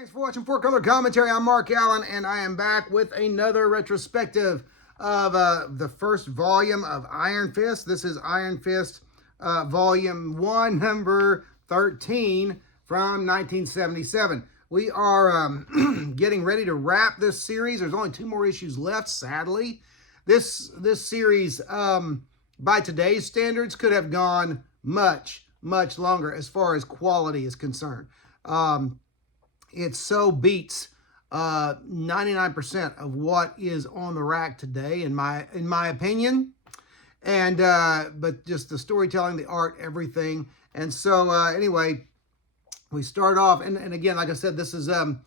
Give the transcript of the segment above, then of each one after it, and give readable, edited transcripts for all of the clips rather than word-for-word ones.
Thanks for watching 4-Color Commentary. I'm Mark Allen, and I am back with another retrospective of the first volume of Iron Fist. This is Iron Fist Volume 1, number 13 from 1977. We are getting ready to wrap this series. There's only 2 more issues left, sadly. This series, by today's standards, could have gone much longer as far as quality is concerned. It so beats 99% of what is on the rack today, in my opinion. And but just the storytelling, the art, everything. And so anyway, we start off, and again, like I said, this is the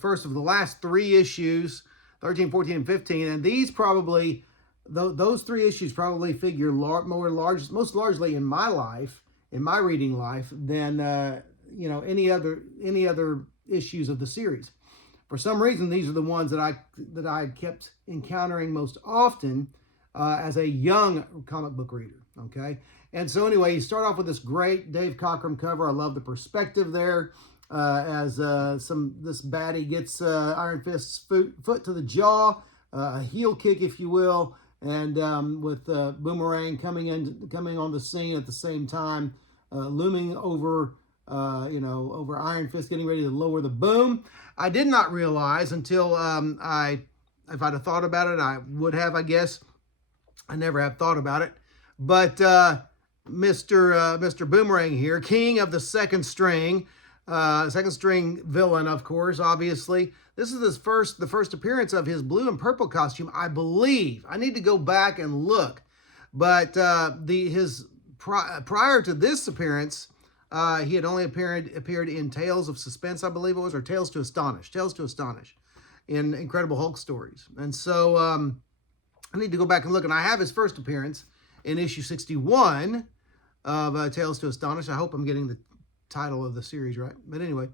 first of the last 3 issues, 13, 14, and 15. And these probably, those 3 issues probably figure most largely in my life, in my reading life, than any other issues of the series. For some reason, these are the ones that I kept encountering most often as a young comic book reader. Okay, and so anyway, you start off with this great Dave Cockrum cover. I love the perspective there as this baddie gets Iron Fist's foot to the jaw, a heel kick, if you will, and with Boomerang coming on the scene at the same time, looming over. Over Iron Fist, getting ready to lower the boom. I did not realize until if I'd have thought about it, I would have, I guess. I never have thought about it. But Mr. Boomerang here, king of the second string villain, of course, obviously. This is the first appearance of his blue and purple costume, I believe. I need to go back and look. But prior to this appearance, he had only appeared in Tales of Suspense, I believe it was, or Tales to Astonish, in Incredible Hulk stories. And so I need to go back and look, and I have his first appearance in issue 61 of Tales to Astonish. I hope I'm getting the title of the series right, but anyway,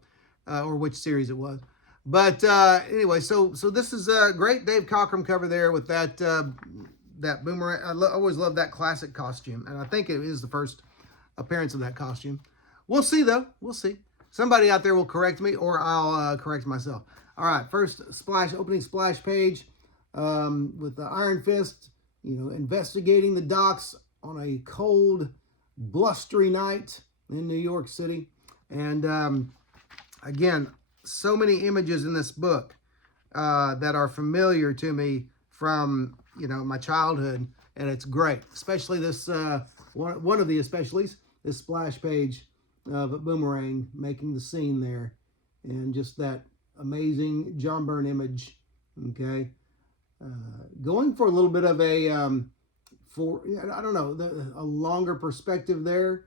or which series it was. But anyway, so this is a great Dave Cockrum cover there with that Boomerang. I always love that classic costume, and I think it is the first appearance of that costume. We'll see, though. We'll see. Somebody out there will correct me, or I'll correct myself. All right, first opening splash page with the Iron Fist, investigating the docks on a cold, blustery night in New York City. And again, so many images in this book that are familiar to me from my childhood, and it's great. Especially this one of the especiallys, this splash page of Boomerang making the scene there, and just that amazing John Byrne image. Okay, going for a little bit of a a longer perspective there.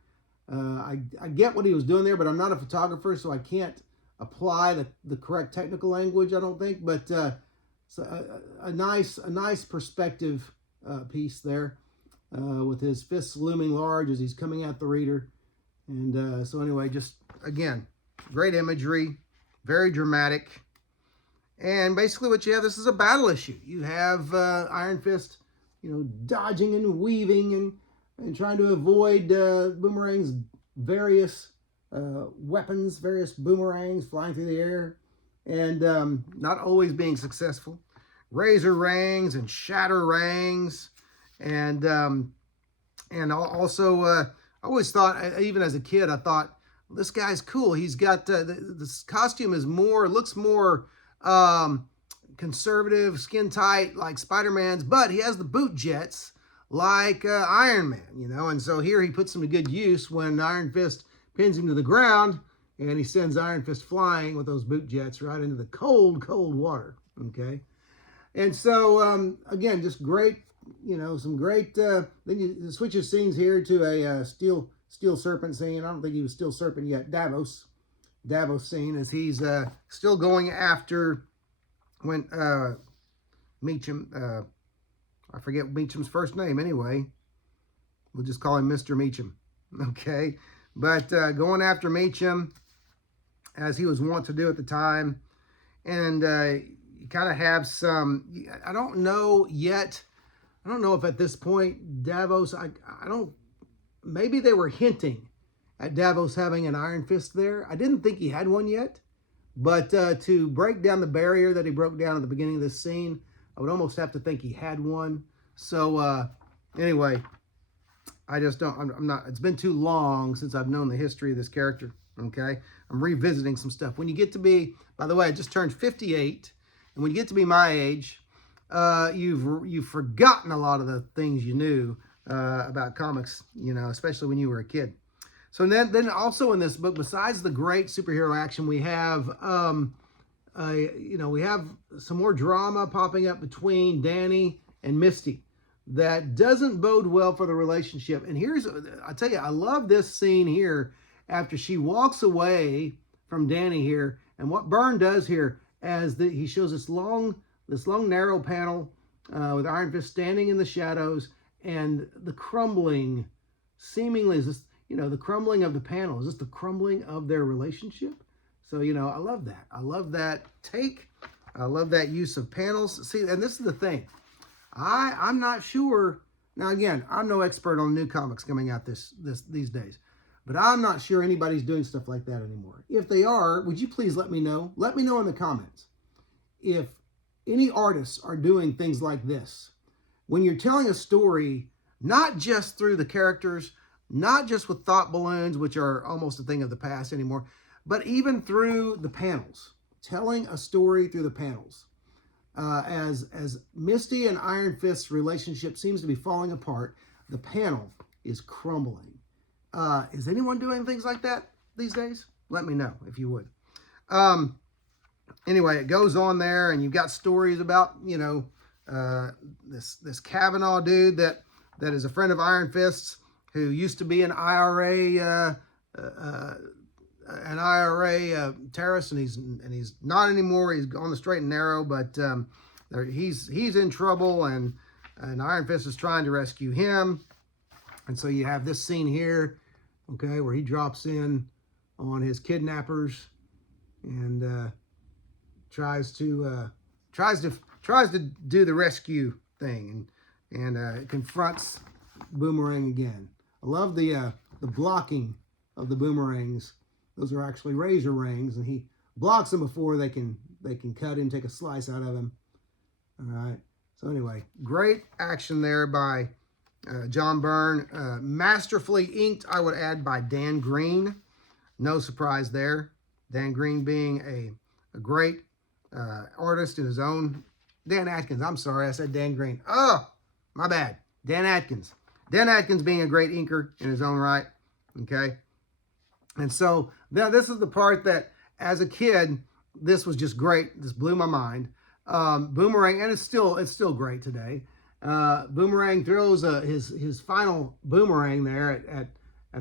I get what he was doing there, but I'm not a photographer, so I can't apply the correct technical language, I don't think. But a nice perspective piece there with his fists looming large as he's coming at the reader. And so anyway, just, again, great imagery, very dramatic. And basically what you have, this is a battle issue. You have Iron Fist, dodging and weaving and trying to avoid Boomerang's various weapons, various boomerangs flying through the air, and not always being successful. Razor rangs and shatter rangs, and also... I always thought, even as a kid, I thought, this guy's cool. He's got, this costume looks more conservative, skin tight, like Spider-Man's, but he has the boot jets like Iron Man, and so here he puts them to good use when Iron Fist pins him to the ground, and he sends Iron Fist flying with those boot jets right into the cold water, okay? And so, again, just great, some great, then you switches scenes here to a Steel Serpent scene. I don't think he was Steel Serpent yet. Davos scene as he's still going after Meacham, I forget Meacham's first name anyway. We'll just call him Mr. Meacham, okay? But going after Meacham, as he was wont to do at the time. And you kind of have some, I don't know yet, I don't know if at this point Davos, maybe they were hinting at Davos having an Iron Fist there. I didn't think he had one yet, but to break down the barrier that he broke down at the beginning of this scene, I would almost have to think he had one. So anyway, I just don't, I'm not, it's been too long since I've known the history of this character, okay? I'm revisiting some stuff. When you get to be, by the way, I just turned 58, and when you get to be my age, you've forgotten a lot of the things you knew about comics, you know, especially when you were a kid. So then also in this book, besides the great superhero action, we have, you know, we have some more drama popping up between Danny and Misty that doesn't bode well for the relationship. And here's, I tell you, I love this scene here after she walks away from Danny here, and what Byrne does here as he shows this long narrow panel with Iron Fist standing in the shadows, and the crumbling, seemingly, is this, you know, the crumbling of the panel. Is this the crumbling of their relationship? So, you know, I love that. I love that take. I love that use of panels. See, and this is the thing. I'm not sure. Now, again, I'm no expert on new comics coming out these days, but I'm not sure anybody's doing stuff like that anymore. If they are, would you please let me know? Let me know in the comments if any artists are doing things like this. When you're telling a story, not just through the characters, not just with thought balloons, which are almost a thing of the past anymore, but even through the panels, telling a story through the panels. As Misty and Iron Fist's relationship seems to be falling apart, the panel is crumbling. Is anyone doing things like that these days? Let me know if you would. Anyway, it goes on there, and you've got stories about, you know, this Kavanaugh dude that is a friend of Iron Fist's, who used to be an IRA terrorist, and he's not anymore. He's on the straight and narrow, but he's in trouble, and Iron Fist is trying to rescue him. And so you have this scene here, okay, where he drops in on his kidnappers and tries to do the rescue thing, and confronts Boomerang again. I love the blocking of the boomerangs. Those are actually razor rings, and he blocks them before they can cut him, take a slice out of him. All right. So anyway, great action there by John Byrne. Masterfully inked, I would add, by Dan Green. No surprise there. Dan Green being a great artist in his own. Dan Atkins. I'm sorry, I said Dan Green. Oh, my bad. Dan Atkins. Dan Atkins being a great inker in his own right. Okay. And so now this is the part that, as a kid, this was just great. This blew my mind. Boomerang, and it's still great today. Boomerang throws his final boomerang there at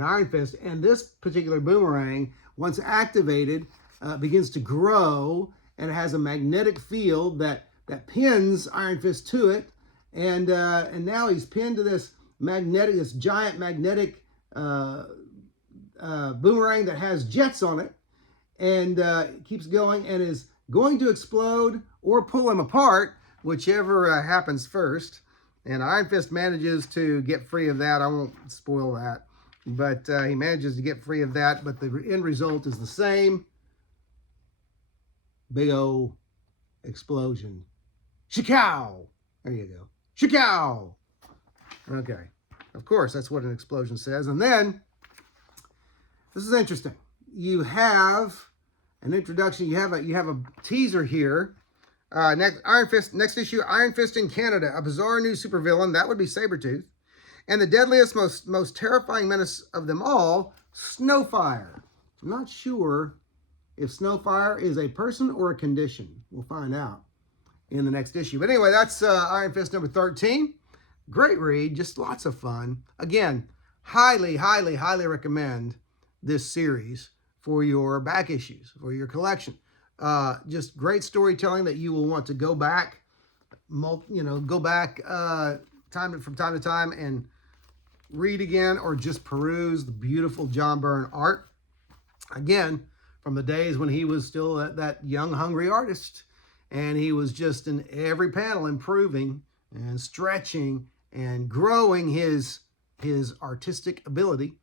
Iron Fist, and this particular boomerang, once activated, begins to grow, and it has a magnetic field that pins Iron Fist to it, and now he's pinned to this giant magnetic boomerang that has jets on it, and keeps going and is going to explode or pull him apart, whichever happens first. And Iron Fist manages to get free of that. I won't spoil that, but he manages to get free of that. But the end result is the same. Big old explosion. Shikow! There you go. Shikow! Okay. Of course, that's what an explosion says. And then, this is interesting. You have an introduction. You have a teaser here. Next issue, Iron Fist in Canada, a bizarre new supervillain. That would be Sabretooth. And the deadliest, most terrifying menace of them all, Snowfire. I'm not sure if Snowfire is a person or a condition. We'll find out in the next issue. But anyway, that's Iron Fist number 13. Great read, just lots of fun. Again, highly, highly, highly recommend this series for your back issues, for your collection. Just great storytelling that you will want to go back, from time to time and read again, or just peruse the beautiful John Byrne art. Again, from the days when he was still that young, hungry artist, and he was just in every panel improving and stretching and growing his artistic ability.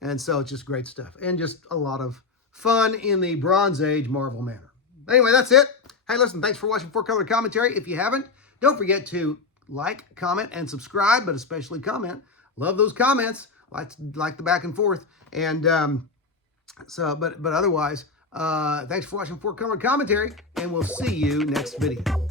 And so it's just great stuff. And just a lot of fun in the Bronze Age Marvel manner. Anyway, that's it. Hey, listen, thanks for watching 4-Color Commentary. If you haven't, don't forget to like, comment, and subscribe, but especially comment. Love those comments. Like the back and forth. And but otherwise, thanks for watching 4-Color Commentary, and we'll see you next video.